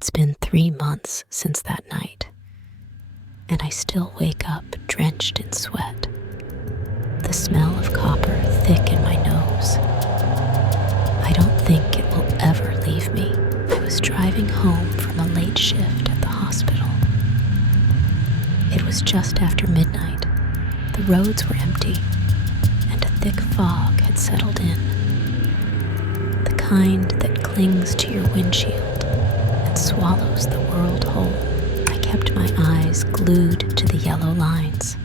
It's been 3 months since that night, and I still wake up drenched in sweat, the smell of copper thick in my nose. I don't think it will ever leave me. I was driving home from a late shift at the hospital. It was just after midnight. The roads were empty, and a thick fog had settled in. The kind that clings to your windshield and swallows the world whole. I kept my eyes glued to the yellow lines,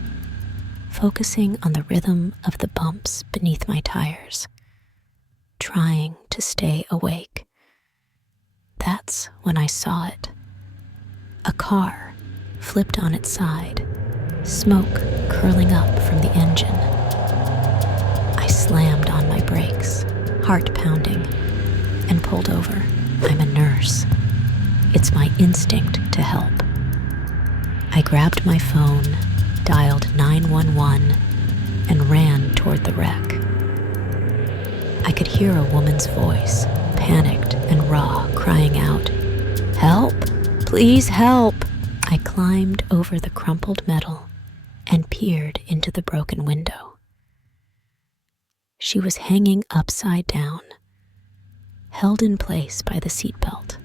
focusing on the rhythm of the bumps beneath my tires, trying to stay awake. That's when I saw it. A car flipped on its side, smoke curling up from the engine. I slammed on my brakes, heart pounding, and pulled over. I'm a nurse. It's my instinct to help. I grabbed my phone, dialed 911, and ran toward the wreck. I could hear a woman's voice, panicked and raw, crying out, "Help! Please help!" I climbed over the crumpled metal and peered into the broken window. She was hanging upside down, held in place by the seatbelt,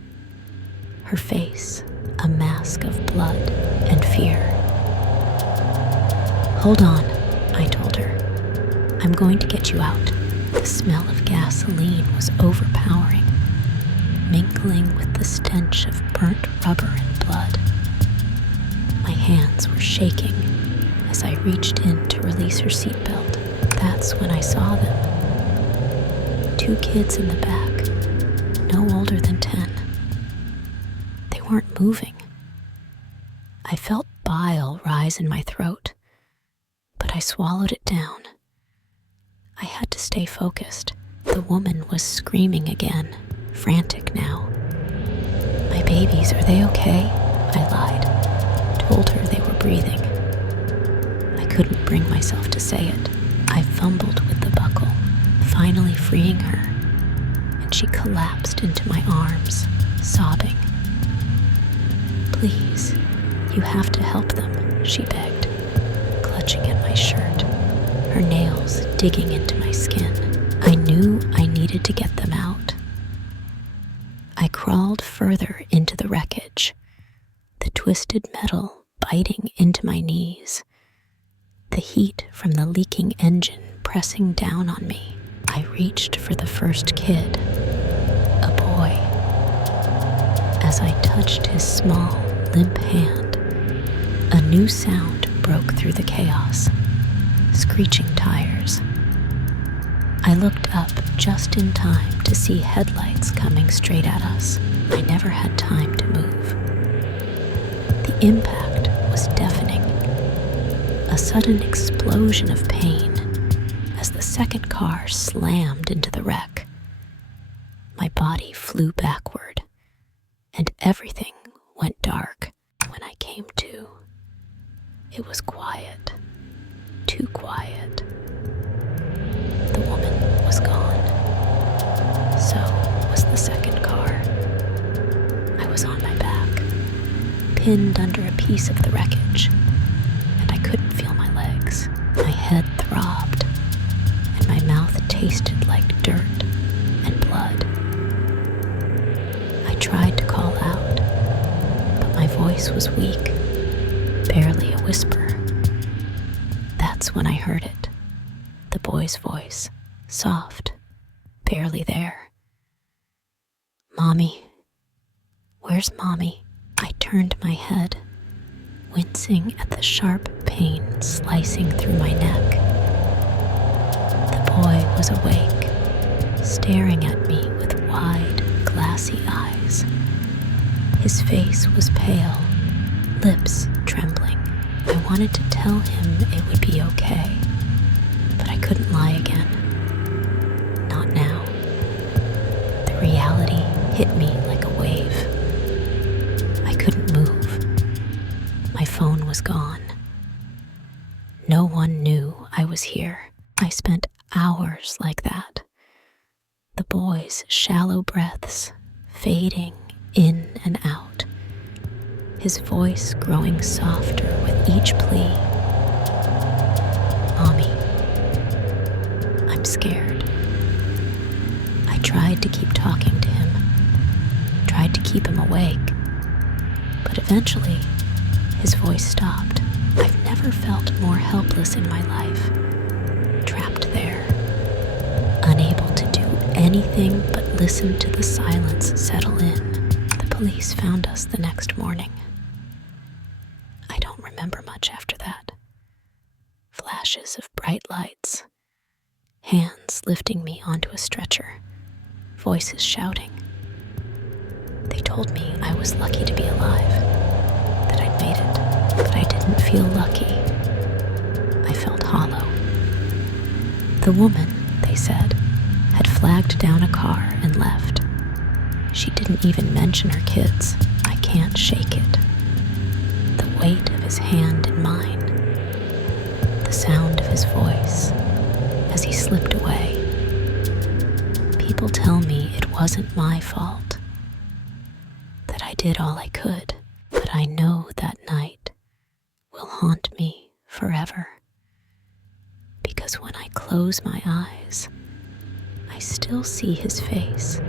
her face a mask of blood and fear. "Hold on," I told her. "I'm going to get you out." The smell of gasoline was overpowering, mingling with the stench of burnt rubber and blood. My hands were shaking as I reached in to release her seatbelt. That's when I saw them. 2 kids in the back, no older than 10. They weren't moving. I felt bile rise in my throat, but I swallowed it down. I had to stay focused. The woman was screaming again, frantic now. "My babies, are they okay?" I lied, told her they were breathing. I couldn't bring myself to say it. I fumbled with the buckle, finally freeing her, and she collapsed into my arms, sobbing. "Please, you have to help them," she begged, clutching at my shirt, her nails digging into my skin. I knew I needed to get them out. I crawled further into the wreckage, the twisted metal biting into my knees, the heat from the leaking engine pressing down on me. I reached for the first kid, a boy. As I touched his small, limp hand, a new sound broke through the chaos, screeching tires. I looked up just in time to see headlights coming straight at us. I never had time to move. The impact was deafening, a sudden explosion of pain as the second car slammed into the wreck. My body flew backward, and everything went dark. When I came to, it was quiet, too quiet. The woman was gone. So was the second car. I was on my back, pinned under a piece of the wreckage, and I couldn't feel my legs. My head throbbed, and my mouth tasted like dirt and blood. I tried to call out, but my voice was weak, barely a whisper. That's when I heard it, the boy's voice, soft, barely there. "Mommy, where's Mommy?" I turned my head, wincing at the sharp pain slicing through my neck. The boy was awake, staring at me with wide, glassy eyes. His face was pale, lips trembling. I wanted to tell him it would be okay, but I couldn't lie again. Not now. The reality hit me like a wave. I couldn't move. My phone was gone. No one knew I was here. I spent hours like that. The boy's shallow breaths fading in and out. his voice growing softer with each plea. "Mommy, I'm scared." I tried to keep talking to him, tried to keep him awake, but eventually his voice stopped. I've never felt more helpless in my life, trapped there, unable to do anything but listen to the silence settle in. The police found us the next morning. I don't remember much after that. Flashes of bright lights, hands lifting me onto a stretcher, voices shouting. They told me I was lucky to be alive, that I'd made it, but I didn't feel lucky. I felt hollow. The woman, they said, had flagged down a car and left. She didn't even mention her kids. I can't shake it. The weight of his hand in mine, the sound of his voice as he slipped away. People tell me it wasn't my fault, that I did all I could, but I know that night will haunt me forever. Because when I close my eyes, I still see his face,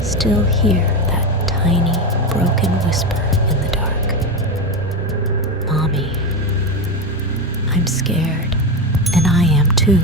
still hear that tiny, broken whisper in the dark. "Mommy, I'm scared, and I am too."